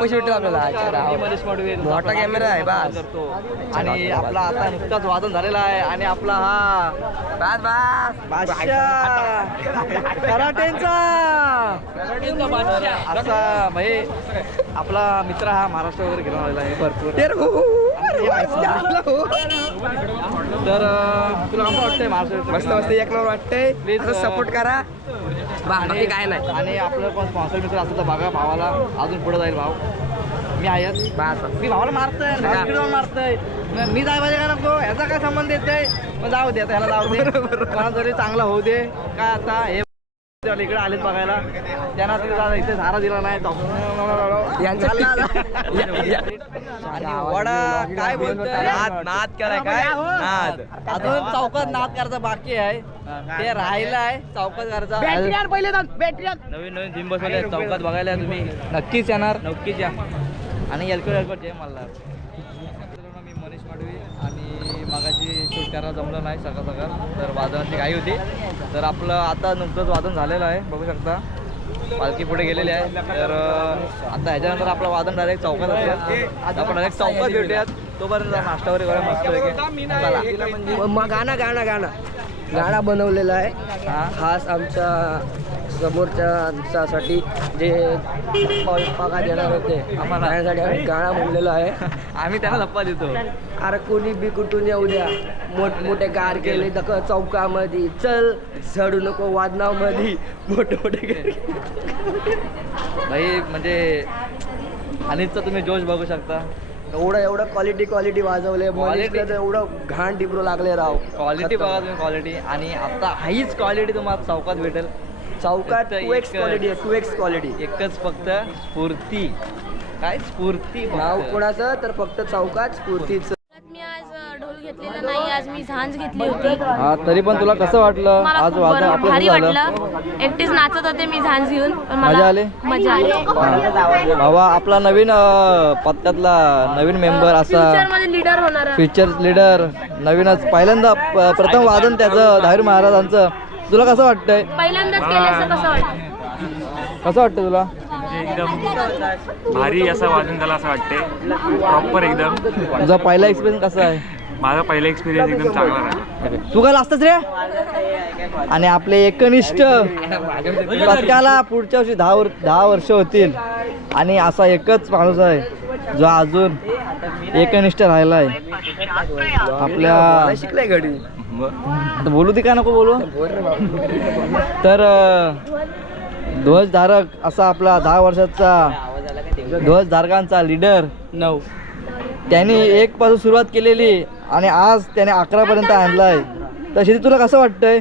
पैसे भेटतील आपल्याला मोठा कॅमेरा आहे बस आणि आपला आता नुकताच वादन झालेला आहे आणि आपला हा बस बस कराटेंचा असा म्हणजे आपला मित्र हा महाराष्ट्र वगैरे घेऊन आलेला आहे भरपूर हो, हो, हो. तर तुला कसं वाटतंय महाराष्ट्र मस्त मस्त एक नंबर वाटतंय सपोर्ट करा बाकी काय नाही. आणि आपलं कोण स्पॉन्सर मित्र असतं तर बघा भावाला अजून पुढे जाईल भाव मी आहे मी भावाला मारतोय भावाला मारतोय. मग मी जाय पाहिजे का नको ह्याचा काय संबंध येतोय? मग जाऊ दे आता ह्याला जाऊ दे. मला तरी चांगला होऊ दे काय आता हे इकडे आलेत बघायला. त्यांना तिथे जा- इथे झारा दिला नाही यांचं आणि वडा काय बोलतोय? नाद नाद कराय काय? नाद. अजून चौकात नाद करायचा बाकी आहे. ते राहिलं आहे चौकात करायचा. नवीन नवीन जिम बसवले चौकात बघायला तुम्ही. नक्कीच येणार. नक्कीच या. आणि जय मल्हार मित्रांनो, मी मनीष माडवी आणि मागाशी शूट करायला जमलं नाही सकाळ सकाळ तर वादनाची घाई होती. तर आपलं आता नुकतंच वादन झालेलं आहे बघू शकता. पालखी पुढे गेलेली आहे. तर आता ह्याच्यानंतर आपलं वादन डायरेक्ट चौकात असेल. आपण डायरेक्ट चौकात भेटूयात. तोपर्यंत नाश्ता वगैरे करूया मस्त गाणं गाणं गाणं. गाणं बनवलेला आहे. हा? खास आमच्या समोरच्या जे पगार देणार होते आम्हाला. त्यासाठी आम्ही गाणं म्हणलेलं आहे. आम्ही त्यांना धप्पा देतो. अरे कोणी बी कुठून येऊ द्या. मोठमोठे कार केले दख चौकामध्ये. चल झडू नको वादनामध्ये. मोठे मोठे भाई म्हणजे अनितचा तुम्ही जोश बघू शकता. एवढं एवढं क्वालिटी क्वालिटी वाजवले एवढं घाण टिपरू लागले राव. क्वालिटी. बघा तुम्ही क्वालिटी आणि आता हीच क्वालिटी तुम्हाला चौकात भेटेल. चौकात टू एक्स एक- क्वालिटी आहे टू एक्स क्वालिटी एकच फक्त स्फूर्ती. काय स्फूर्ती फक्त. नाव कोणाचं? तर फक्त चौकात स्फूर्तीचं. मी आज ढोल घेतलेला नाही आज मी झांज घेतली होती. हा तरी पण तुला कसं वाटलं? मला आज खूप बरं आपलं भारी कसं झालं. वाटलं. एकटीच नाचत होते मी झांज घेऊन पण मजा मला आली? मजा आली. हा. भावा आपला नवीन अं, पत्त्यातला नवीन मेंबर असा फ्युचरमध्ये लीडर होणार. फीचर लीडर नवीनच. पहिल्यांदा प- प्रथम वादन त्याचं दहावीर महाराजांचं. तुला कसं वाटतंय? पहिल्यांदाच केलं असं कसं वाटतं कसं वाटतं तुला? एकदम भारी असं वाजन झालं असं वाटते प्रॉपर एकदम. तुझा पहिला एक्सपिरियन्स कसा आहे? माझा पहिला एक्सपिरियन्स एकदम चांगला राहिला. तू काय असतच रे? आणि आपले एकनिष्ठ पथकाला पुढच्या वर्षी दहा वर दहा वर्ष होतील. आणि असा एकच माणूस आहे जो अजून एकनिष्ठ राहिला आहे आपल्या शिकलाय घडी आता बोलू दे का नको बोलू. तर ध्वजधारक असा आपला दहा वर्षाचा ध्वजधारकांचा लीडर नऊ. त्यांनी एक पासून सुरुवात केलेली आणि आज त्याने अकरा पर्यंत आणलाय. तशी तुला कसं वाटतंय?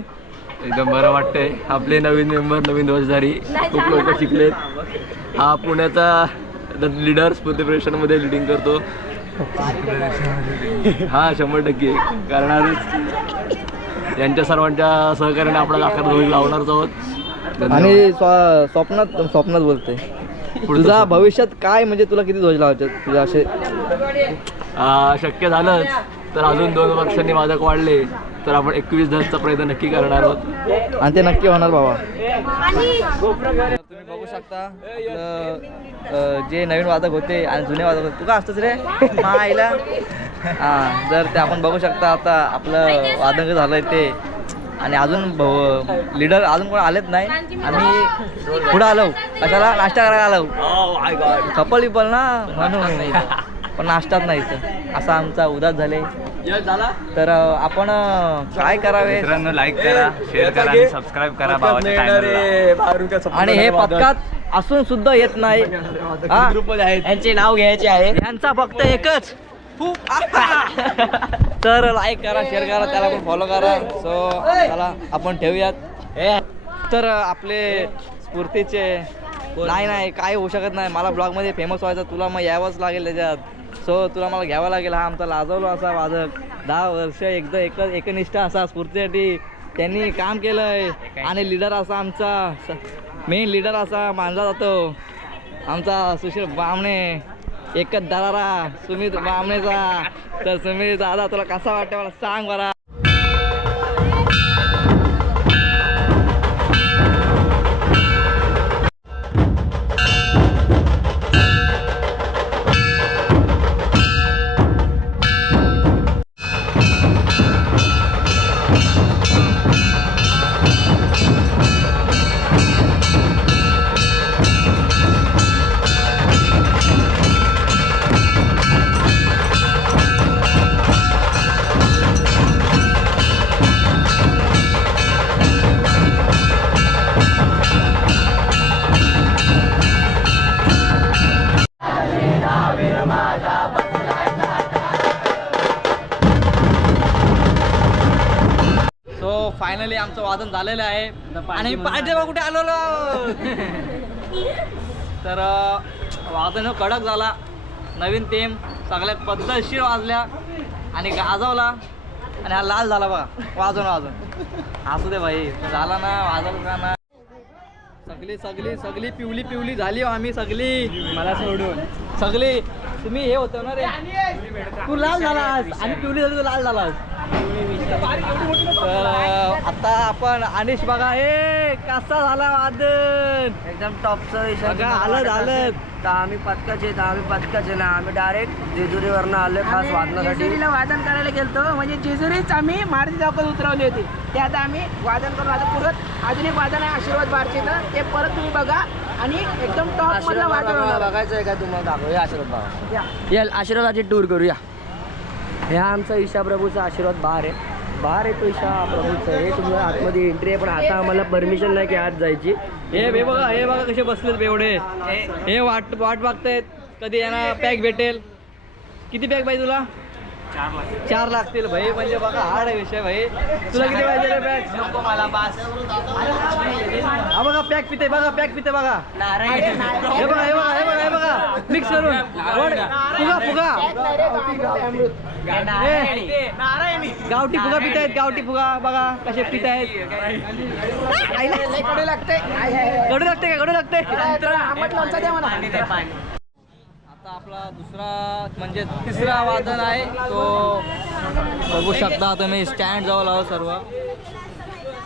एकदम बरं वाटतंय. आपले नवीन मेंबर नवीन ध्वजधारी खूप लोक शिकलेत. हा पुण्याचा लीडर स्फूर्ती परिषदेमध्ये लिडिंग करतो. हा शंभर टक्के. करणारच. यांच्या सर्वांच्या सहकार्याने आपण ध्वज लावणारच आहोत. आणि स्व- स्वप्नात स्वप्नात बोलते तुझा भविष्यात काय म्हणजे तुला किती ध्वज लावायचे? तुझ्या असे शक्य झालंच तर अजून दोन वर्षांनी वादक वाढले. तर आपण एकवीस ध्वजचा प्रयत्न नक्की करणार आहोत. आणि ते नक्की होणार बाबा. तुम्ही बघू शकता जे नवीन वादक होते आणि जुने वादक होते तू का असतोच रे? आईला? हां जर ते आपण बघू शकता आता आपलं वादक झालंय ते. आणि अजून लीडर अजून कोण आलेच नाही. आम्ही पुढं आलो. कशाला? नाश्ता करायला आलो. कपल विपल ना म्हणून. पण नाश्ताच नाही इथं. असा आमचा उदास झाले तर आपण काय करावे? मित्रांनो लाईक करा शेअर करा आणि सबस्क्राईब करा भावाच्या आणि हे पथकात असून सुद्धा येत नाही. हा? यांचे नाव घ्यायचे आहे. यांचा फक्त एकच. तर लाईक करा शेअर करा त्याला पण फॉलो करा. सो चला आपण ठेवूयात. तर आपले स्फूर्तीचे नाही नाही काय होऊ शकत नाही. मला ब्लॉगमध्ये फेमस व्हायचं तुला मग यावंच लागेल त्याच्यात. सो तुला मला घ्यावा लागेल हा आमचा लाजवलो असा वादक दहा वर्ष एकदा एक एकनिष्ठ असा स्फूर्तीसाठी त्यांनी काम केलंय. आणि लीडर असा आमचा मेन लीडर असा मानला जातो. आमचा सुशील बामणे एकच दरारा सुमित बामणेचा. तर सुमित दादा तुला कसा वाटतं मला सांग बरा. आमचं वादन झालेलं आहे. आणि पाहिजे बा कुठे आलेलो आहोत. तर वादन कडक झाला. नवीन थेंब सगळ्या पद्धतशीर वाजल्या. आणि गाजवला. आणि हा लाल झाला बघा. वाजून वाजून असू दे भाई. झाला ना वाजवलं का ना. सगळी सगळी सगळी पिवली पिवली झाली हो आम्ही सगळी. मला सोडून. सगळी. तुम्ही हे होतं ना रे. तू लाल झालास. आणि पिवली झाली तू लाल झालास. तर आता आपण अनिश बघा ए कसा झाला वादन? एकदम टॉपचं विषय बघा, आलं, आलं. तर आम्ही पथकाचे तर आम्ही पथकाचे ना आम्ही डायरेक्ट जेजुरीवरनं आलो खास वादनासाठी. जेजुरीला वादन करायला गेलतो म्हणजे जेजुरीच आम्ही मारुती चौकात उतरवली होती. ते आता आम्ही वादन करून आता परत अजून एक वादन आहे आशीर्वाद बारचेचं ते परत तुम्ही बघा आणि एकदम टॉप मधलं वादन होणार. बघायचं आहे का तुम्हाला? दाखवूया आशीर्वाद बघा या. या आशीर्वादाची टूर करूया. हे आमचा ईशा प्रभूचा आशीर्वाद बार आहे. बार आहे तो ईशा प्रभूचा. हे तुमच्या आतमध्ये एंट्री आहे पण आता आम्हाला परमिशन नाही की आत जायची. हे बे बघा हे बघा कसे बसलेत बेवडे हे वाट वाट बघतायत. कधी यांना पॅक भेटेल. किती पॅक पाहिजे तुला? चार लागतील भाई म्हणजे बघा हार्ड आहे विषय भाई. तुला किती पाहिजे रे पॅक नको मला बास. हा बघा पॅक पिते बघा पॅक पिते बघा. हे बघा हे बघा हे बघा हे बघा मिक्स करून. फुगा फुगा. गावठी फुगा पितायत गावठी फुगा बघा कसे कडू लागतंय आय, आय, आय. कडू लागते का कडू लागते जरा आंबट लोणचं द्या मला आता आपला दुसरा म्हणजे तिसरा वादन आहे तो बघू शकता तुम्ही स्टँड जवळ आहोत सर्व.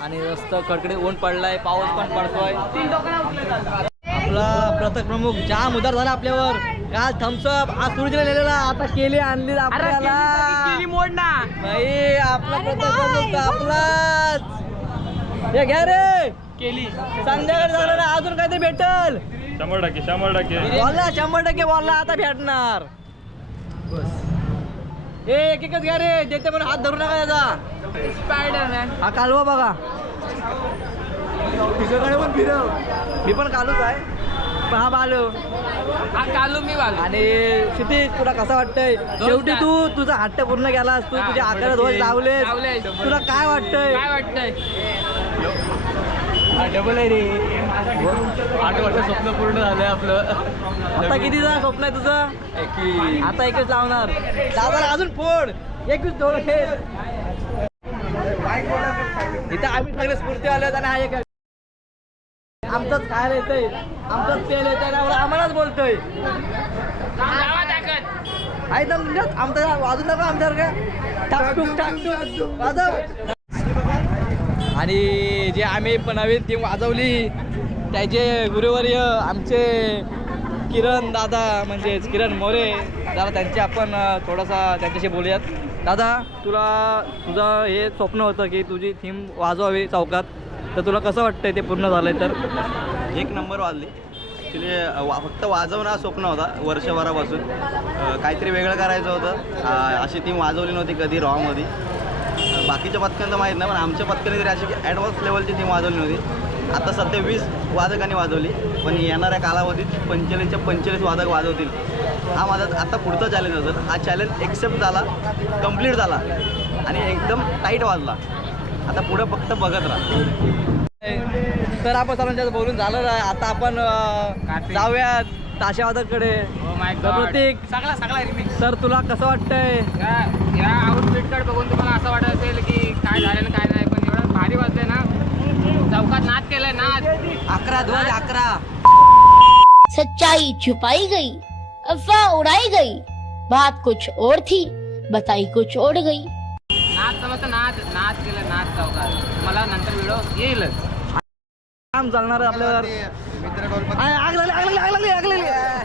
आणि रस्ता कडकडे ऊन पडलाय पाऊस पण पडतोय. आपला प्रथक प्रमुख जाम उदार झाला आपल्यावर. काल थम्सअप आज सुरुचीला नेलेला आता केली आणली आपल्याला. मोड ना. भाई आपला प्रथक प्रमुख आपलाच. हे घ्या रे. केली. संध्याकाळी झालं ना अजून काहीतरी भेटल. शंभर टक्के शंभर टक्के. बोलला शंभर टक्के बोलला आता भेटणार. ए एक एकच घ्या रे देते पण हात धरू नका त्याचा स्पायडरमॅन हा कालवा बघा. मी पण कालूच आहे. पण हा बालू. हा कालू मी वाल आणि क्षिती तुला कसं वाटतंय? शेवटी तू तुझा हट्ट पूर्ण केलास. तू तुझ्या आकारात ध्वज लावले लावले. तुला काय वाटतंय? काय वाटतंय? डबल आहे रे. आठ वर्ष स्वप्न पूर्ण झालंय आपलं. आता कितीचा स्वप्न आहे तुझं? आता एकच लावणार. दादा अजून फोड. एकच दोन. इथं आम्ही सगळे स्फूर्ती आले आणि हा एक आमचंच खायला येतंय. आमचंच तेल येतंय आम्हालाच बोलतोय. आहे ना आमचा वाजू नका आमच्यावर काय टाकटूक टाकटूक वाजव. आणि जे आम्ही पण ती वाजवली त्याचे गुरुवर्य आमचे किरण दादा म्हणजेच किरण मोरे दादा त्यांचे आपण थोडासा त्यांच्याशी बोलूयात. दादा तुला तुझं हे स्वप्न होतं की तुझी थीम वाजवावी चौकात. तर तुला कसं वाटतंय ते पूर्ण झालंय तर? एक नंबर वाजली. ॲक्च्युली वा फक्त वाजवणं हा स्वप्न होता वर्षभरापासून. काहीतरी वेगळं करायचं होतं. अशी टीम वाजवली नव्हती कधी रॉमध्ये बाकीच्या पथकांचं माहीत नाही पण आमच्या पथकाने तरी अशी ॲडव्हान्स लेवलची टीम वाजवली नव्हती. आता सध्या वीस वादकांनी वाजवली पण येणाऱ्या कालावधीत पंचेचाळीसच्या पंचेचाळीस वादक वाजवतील. हा माझा आता पुढचा चॅलेंज असेल. हा चॅलेंज एक्सेप्ट झाला कंप्लीट झाला आणि एकदम टाईट वाजला. आता पुढं फक्त बघत राहा. तर आपण सर्वांच्या बोलून झालं आता आपण अ, जाऊयात ताशावादकडे प्रतीक सगळा सगळा रिमिक्स तर तुला कसं वाटतंय? या या आउटफिटकडे बघून तुम्हाला असं वाटत असेल की काय झालं आणि काय नाही पण एवढं भारी वाजलंय ना. चौकात नाच केलाय नाच अकरा ध्वज अकरा. सच्चाई छुपाई गई अफवाह उड़ाई गई बात कुछ और थी बताई कुछ और गई। नाच समजतं नाच नाच केलं नाच चौकात. मला नंतर व्हिडिओ येईलच. काम चालणार आहे आपल्यावर आय, आग लागली आग लागली आग लागली आग लागली. अ,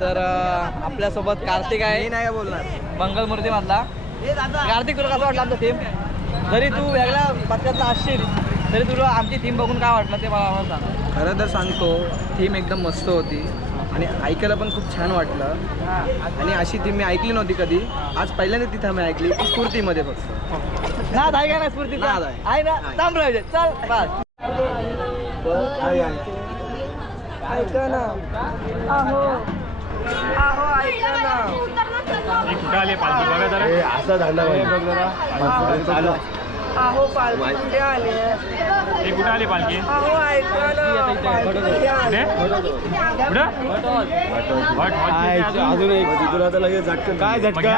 तर आपल्यासोबत कार्तिक आहे. नाही बोलणार? मंगलमूर्ती मधला कार्तिक तुला कसं वाटलं आमचं थीम जरी तू वेगळ्या पथकातला असशील तरी तुला आमची थीम बघून काय वाटलं ते मला सांग. खरं तर सांगतो थीम एकदम मस्त होती. आणि ऐकायला पण खूप छान वाटलं. आणि अशी थीम मी ऐकली नव्हती कधी. आज पहिल्यांदा तिथं मी ऐकली ती स्फूर्तीमध्ये फक्त. नाद आहे का नाही स्फूर्तीचा? नाद आहे. ना? दे. चल बस ऐका ना. आहो. आहो ऐका ना. एक कुठं आली? पालखी बघा जरा. असा झाला अहो पालखी कुठे आली? हे कुठं आली पालखी? अहो ऐका ना. पालखी कुठे आली? कुठे? कुठं वट, वट अजून एक. तुला आता लगेच झटकन. काय झटकन?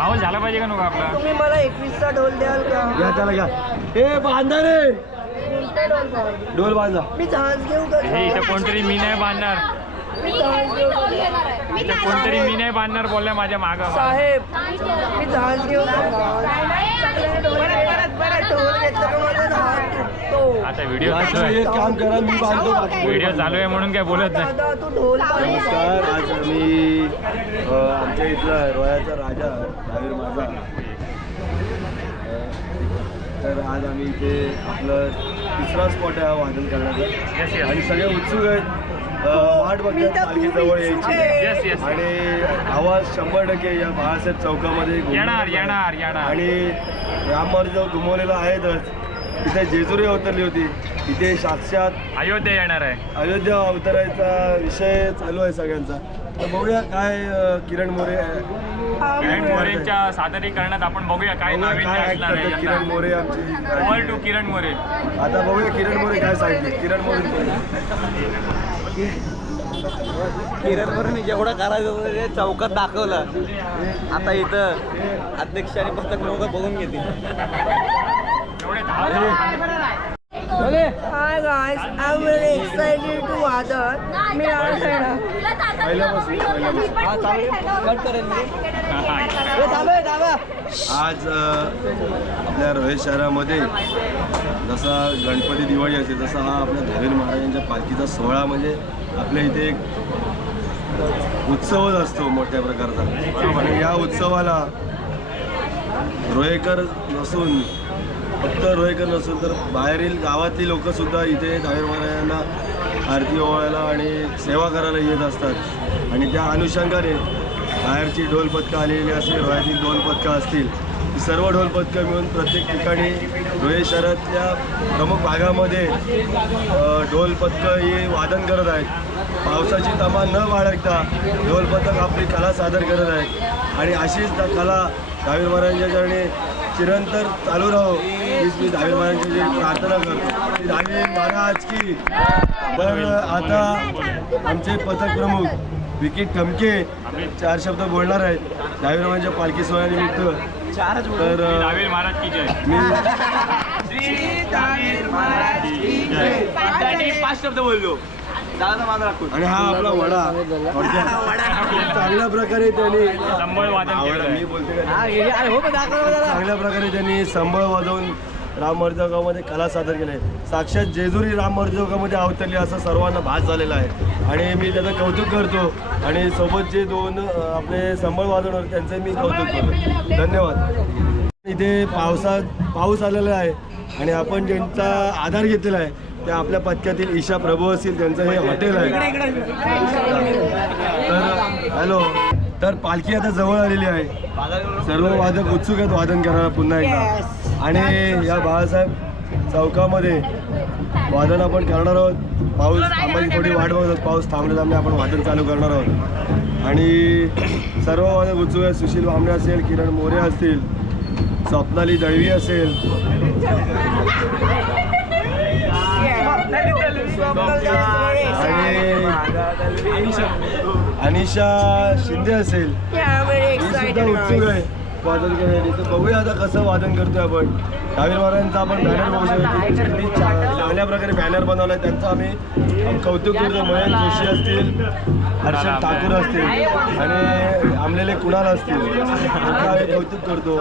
माहोल झाला पाहिजे का नको आपला? तुम्ही मला एकवीसचा ढोल द्याल का? घ्या त्याला घ्या. ए बांधा रे. ढोल बांधा मी झांज घेऊ का हे इथं कोणतरी मी नाही बांधणार. मी मी मी इथं कोणतरी मी नाही बांधणार बोललाय माझ्या माग. साहेब मी झांज घेऊ का परत परत ढोल घेतलं का माझा झांज तुटतो आता व्हिडिओ चालू याचं आहे. एक काम करा मी बांधतो बाकी. व्हिडिओ चालू आहे म्हणून काय बोलत नाही. दादा तू ढोल पाहिजे नमस्कार. आज आम्ही अ, आमच्या इथला रोयाचा राजा जावीर माझा. अ, तर आज आम्ही इथे आपलं तिसरा स्पॉट आहे हा वादन करण्याचा. आणि सगळे उत्सुक आहेत. वाट बघतात पालखी जवळ Yes, यायची. आणि आवाज शंभर टक्के या बाळासाहेब चौकामध्ये येणार आहे. येणार येणार. आणि राममार्ग घुमवलेला आहेतच तिथे जेजुरी अवतरली होती. तिथे साक्षात अयोध्या येणार आहे. अयोध्या अवतरायचा विषय चालू आहे सगळ्यांचा. तर बघूया काय किरण मोरे किरण मोरेंच्या सादरीकरणात आपण बघूया काय नाविन्य काय असणार आहे ऐकतात किरण मोरे आमची? ओव्हर टू किरण मोरे आता बघूया किरण मोरे काय सांगितले. किरण मोरे. किरणवरून जेवढं करायचं होतं ते चौकात दाखवलं. आता इथं अध्यक्ष आणि पथक लोक बघून घेतील. एवढे दहा hi guys I am very excited to वादळ मी आज आपल्या रोहित शहरामध्ये जसा गणपती दिवाळी असते तसा हा आपल्या धावीर महाराजांच्या पालखीचा सोहळा म्हणजे आपल्या इथे एक उत्सवच असतो मोठ्या प्रकारचा. आणि या उत्सवाला रोहेकर नसून फक्त रोहेकर नसून तर बाहेरील गावातली लोकंसुद्धा इथे धावीर महाराजांना आरती ओवाळायला आणि सेवा करायला येत असतात. आणि त्या अनुषंगाने बाहेरची ढोल पथकं आलेली असतील रोयातील ढोल पथकं असतील ती सर्व ढोल पथकं मिळून प्रत्येक ठिकाणी धुळे शहरातल्या प्रमुख भागामध्ये ढोलपथकं ढोल पथकं ही वादन करत आहेत. पावसाची तमा न बाळगता ढोल पथक आपली कला सादर करत आहेत. आणि अशीच त्या कला दहावीर महाराजांच्या चरणी चिरंतर चालू राहो हीच मी दहावीर महाराजांची प्रार्थना करतो. की महाराज की तर आता आमचे पथक प्रमुख विकी टमके चार शब्द बोलणार आहेत. दहावीर महाराजांच्या पालखी सोहळ्यानिमित्त. तर जय. पाच शब्द बोललो. आणि हा आपला वडा. चांगल्या प्रकारे त्यांनी संबळ वादन आवडा, केलं मी बोलते का? चांगल्या प्रकारे त्यांनी संबळ वाजवून राम गावामध्ये कला सादर केले साक्षात जेजुरी राम गावामध्ये अवतरली असं सर्वांना भास झालेला आहे. आणि मी त्याचं कौतुक करतो. आणि सोबत जे दोन आपले संबळ वाजवणार त्यांचं मी कौतुक करतो. धन्यवाद. इथे पावसात पाऊस आलेला आहे. आणि आपण ज्यांचा आधार घेतलेला आहे त्या आपल्या पथकातील ईशा प्रभू असतील त्यांचं हे हॉटेल आहे. तर हॅलो. तर पालखी आता जवळ आलेली आहे. सर्व वादक उत्सुक आहेत वादन करायला पुन्हा एकदा. आणि या बाळासाहेब चौकामध्ये वादन आपण करणार आहोत. पाऊस थांबायची थोडी वाट बघत पाऊस थांबले थांबले आपण वादन चालू करणार आहोत. आणि सर्व वादक उत्सुक सुशील भामणे असेल किरण मोरे असतील स्वप्नाली दळवी असेल. आणि अनिशा शिंदे असेल. सुद्धा उत्सुक आहे. वादन करण्यासाठी तर बघूया आता कसं वादन करतोय आपण. दहावीर महाराजांचा आपण बॅनर बघू शकतो चांगल्या प्रकारे बॅनर बनवला आहे त्यांचं आम्ही कौतुक करतो मयंक जोशी असतील हर्षद ठाकूर असतील आणि आमलेले कुणाल असतील आम्ही कौतुक करतो.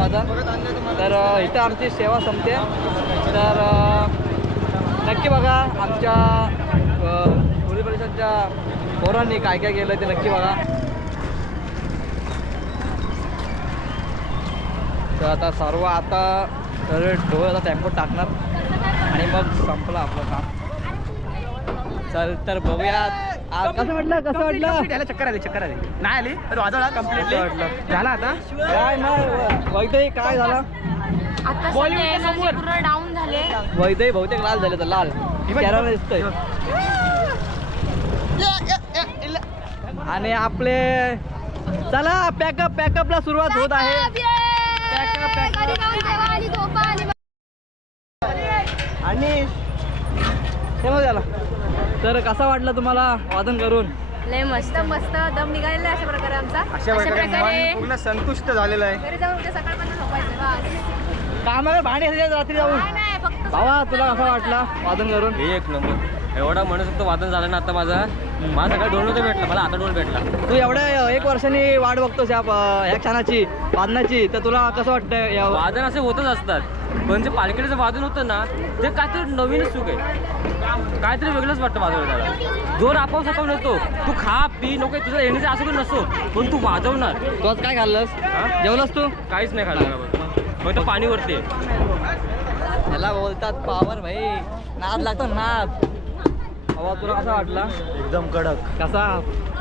माझा तर इथं आमची सेवा संपते. तर नक्की बघा आमच्या पोलीस परिषदच्या पोरांनी काय काय केलं ते नक्की बघा. तर आता सर्व आता तर ढोल आता टेम्पो टाकणार. आणि मग संपलं आपलं काम. चल तर बघूयात. आ, कसं वाटलं? कसं वाटलं? त्याला चक्कर आली चक्कर आली. नाही आली? तर वाजवला वाटलं? झाला आता? काय नाही वैदही काय झालं? आता सध्या एनर्जी पूर्ण डाऊन झाले. वैदही बहुतेक लाल झाले तर लाल. दिसतंय. आणि आपले चला पॅकअप पॅकअपला सुरुवात होत आहे. आणि हे मग झाला तर कसा वाटला तुम्हाला वादन करून? लय मस्त मस्त. दम निघालेला आहे अशा प्रकारे आमचा. अशा प्रकारे मन पूर्ण संतुष्ट झालेलं आहे. घरी जाऊन उद्या सकाळपर्यंत झोपायचं कामाला भांडी असायचे रात्री जाऊन. काय नाही फक्त भावा तुला कसा वाटला वादन करून? एक नंबर. एवढा मनसोक्त वादन झालं ना आता माझा. मला सकाळी दोन नव्हतं भेटला मला आता दोन भेटला. तू एवढ्या एक वर्षांनी वाट बघतोस या ह्या क्षणाची वादनाची तर तुला कसं वाटतं वादन असे होतच असतात. पण जे पालखीचं वादन होतं ना ते काहीतरी नवीनच सुख आहे. काहीतरी वेगळंच वाटतं त्याला जोर आपोआप सकाळून येतो. तू खा पी नको तुझं येण्याचं असं काही नसतो पण तू वाजवणार. तू आज काय खाल्लंस? जेवलंस तू? काहीच नाही खाल्लं फक्त पाणीवरती आहे. याला बोलतात पावर भाई. नाद लागतो नाद. हवा तुला कसा वाटला? एकदम कडक. कसा?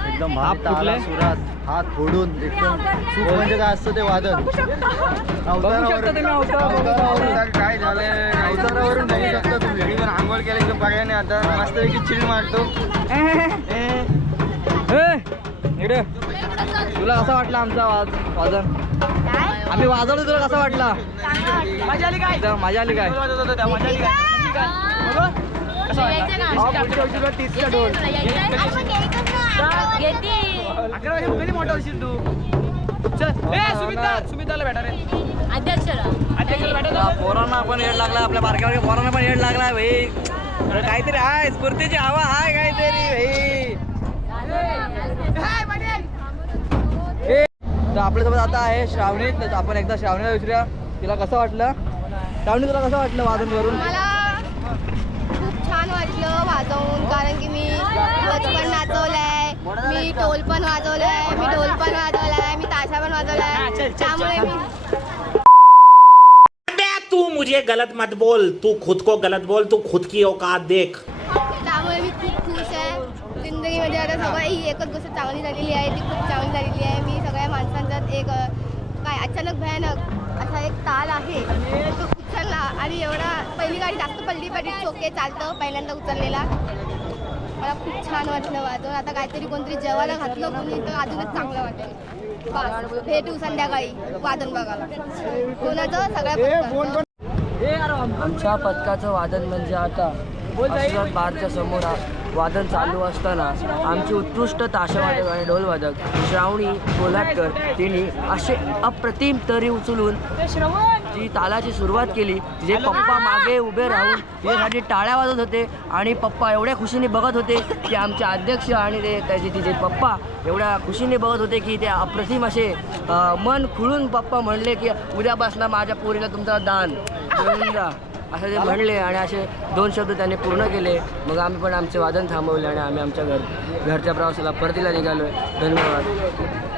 एकदम हात फुटले? सुरात. हात फोडून एकदम सुख म्हणजे काय असतं ते वादन? काय झालंय? अवतारावरून बघू शकता तुम्ही. घरी पण आंघोळ केलं की बघायला नाही आता. मस्तपैकी चिल मारतो. ए, इकडे. तुला कसा वाटला आमचा वाद वादन? आम्ही वाजवलं तुला कसा वाटला? मजा आली काय? एकदम मजा आली काय? मजा आली काय? अकरा वाजे कधी मोठा होशील तू चल सुमिता सुमिताला भेटा रे अध्यक्षला भेटा पोरांना पण येड लागला आपल्या बारक्या पोरांना पण येड लागला भाई काहीतरी आहे स्फूर्तीची हवा आहे काहीतरी भाई ए, तर आपल्यासोबत आता आहे श्रावणी आपण एकदा श्रावणीला विचारूया तिला कसं वाटलं? श्रावणी तुला कसं वाटलं वादन करून मला खूप छान वाटलं वाजवून कारण की मी गज पण नाचवलाय मी टोल पण वाजवलाय मी ढोल पण वाजवलाय मी ताशा पण वाजवलाय. त्यामुळे मी तू मुझे गलत मत बोल. तू खुद को गलत बोल. तू खुद की औकात देख. त्यामुळे मी खूप खुश आहे. जिंदगीमध्ये आता सगळं ही एकच गोष्ट चांगली झालेली आहे. ती खूप चांगली झालेली आहे. मी सगळ्या माणसांच्यात एक अ, काय अचानक भयानक असा एक ताल आहे. तो उचलला आणि एवढा पहिली गाडी जास्त पडली पाहिजे चोके चालतं पहिल्यांदा उचललेला. मला खूप छान वाटलं वाजवून आता काहीतरी कोणतरी जेवायला घातलं कोणी तर अजूनच चांगलं वाटेल. बस भेटू संध्याकाळी वादन बघायला. कोणाचं? सगळ्या. आमच्या पथकाचं वादन म्हणजे आता आशीर्वाद बारच्या समोर वादन चालू असताना आमचे उत्कृष्ट ताशेवादक आणि ढोलवादक श्रावणी कोल्हाटकर त्यांनी असे अप्रतिम तरी उचलून जी तालाची सुरुवात केली जे पप्पा मागे उभे राहून तिच्यासाठी टाळ्या वाजत होते आणि पप्पा एवढ्या खुशीने बघत होते की आमचे अध्यक्ष आणि ते त्याचे तिचे पप्पा एवढ्या खुशीने बघत होते की ते अप्रतिम असे मन खुळून पप्पा म्हणले की उद्यापासून माझ्या पोरीला तुमचा दान जा. असं ते म्हणले आणि असे दोन शब्द त्यांनी पूर्ण केले. मग आम्ही पण आमचे वादन थांबवले आणि आम्ही आमच्या घर घरच्या प्रवासाला परतीला निघालो धन्यवाद.